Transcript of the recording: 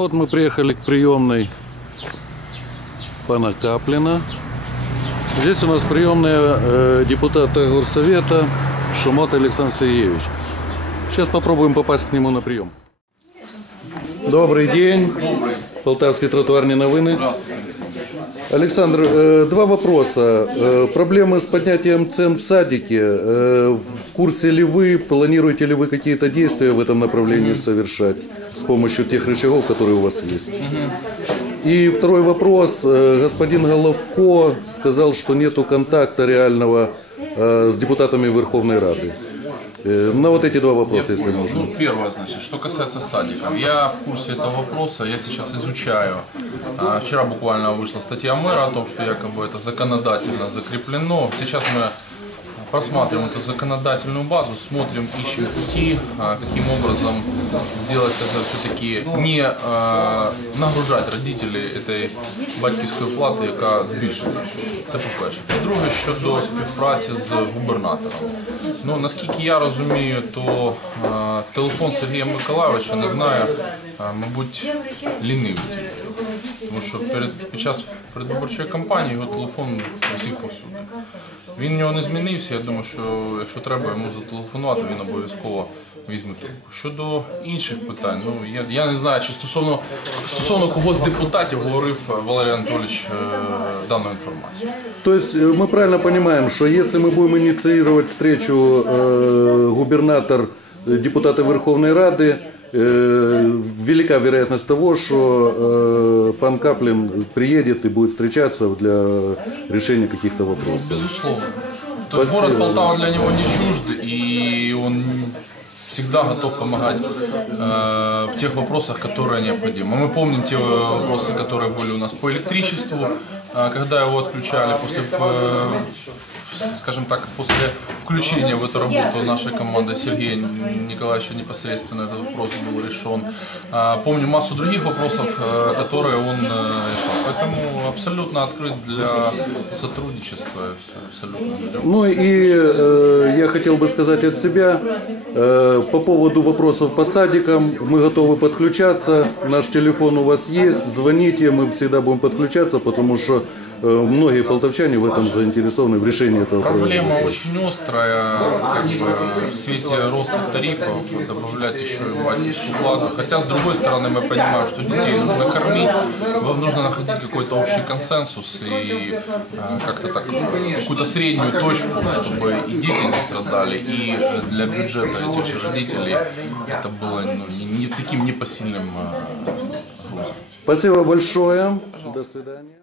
вот мы приехали к приемной пана Каплина. Здесь у нас приемная э, депутата Горсовета Шумат Александр Сергеевич. Сейчас попробуем попасть к нему на прием. Добрый день. Полтавские тротуарные новины. Александр, э, два вопроса. Э, Проблемы с поднятием цен в садике. Э, курсе ли вы, планируете ли вы какие-то действия в этом направлении совершать с помощью тех рычагов, которые у вас есть? И второй вопрос. Э, Господин Головко сказал, что нету контакта реального э, с депутатами Верховной Рады. Э, На вот эти два вопроса, если понял. можно. Ну, первое, значит, что касается садиков. Я в курсе этого вопроса, я сейчас изучаю. А, Вчера буквально вышла статья мэра о том, что якобы это законодательно закреплено. Сейчас мы просматриваем эту законодательную базу, смотрим, ищем пути, а, каким образом сделать это все-таки не а, нагружать родителей этой батьківської плати, яка збільшиться. Це по-перше. По-друге, щодо співпраці з губернатором. Ну, наскільки я розумію, то е, телефон Сергія Миколайовича не знаю, е, мабуть, лінивий. Тому що перед, під час передвиборчої кампанії його телефон висів повсюди. Він в нього не змінився. Я думаю, що якщо треба йому зателефонувати, він обов'язково візьме трубку. Щодо інших питань, ну я, я не знаю, чи стосовно стосовно кого з депутатів говорив Валерій Анатолійович е, дану інформацію. То есть э, мы правильно понимаем, что если мы будем инициировать встречу э, губернатор, Депутаты Верховной Рады, велика вероятность того, что э, пан Каплин приедет и будет встречаться для решения каких-то вопросов. Безусловно. То есть город Полтава для него не чужд, и он всегда готов помогать э, в тех вопросах, которые необходимы. Мы помним те вопросы, которые были у нас по электричеству, когда его отключали после, э, скажем так, после включения в эту работу нашей команды Сергея Николаевича непосредственно этот вопрос был решен. А, Помню массу других вопросов, э, которые он э, абсолютно открыт для сотрудничества. Абсолютно ждем. Ну и э, я хотел бы сказать от себя, э, по поводу вопросов по садикам, мы готовы подключаться, наш телефон у вас есть, звоните, мы всегда будем подключаться, потому что э, многие полтавчане в этом заинтересованы в решении этого Проблема вопроса. очень острая, как бы в свете роста тарифов добавлять еще и батьківську плату. Хотя с другой стороны мы понимаем, что детей нужно кормить, вам нужно находить какой-то общий консенсус и э, как-то так какую-то среднюю точку, чтобы и дети не страдали, и для бюджета этих же родителей это было ну, не, не таким непосильным э, грузом. Спасибо большое. До свидания.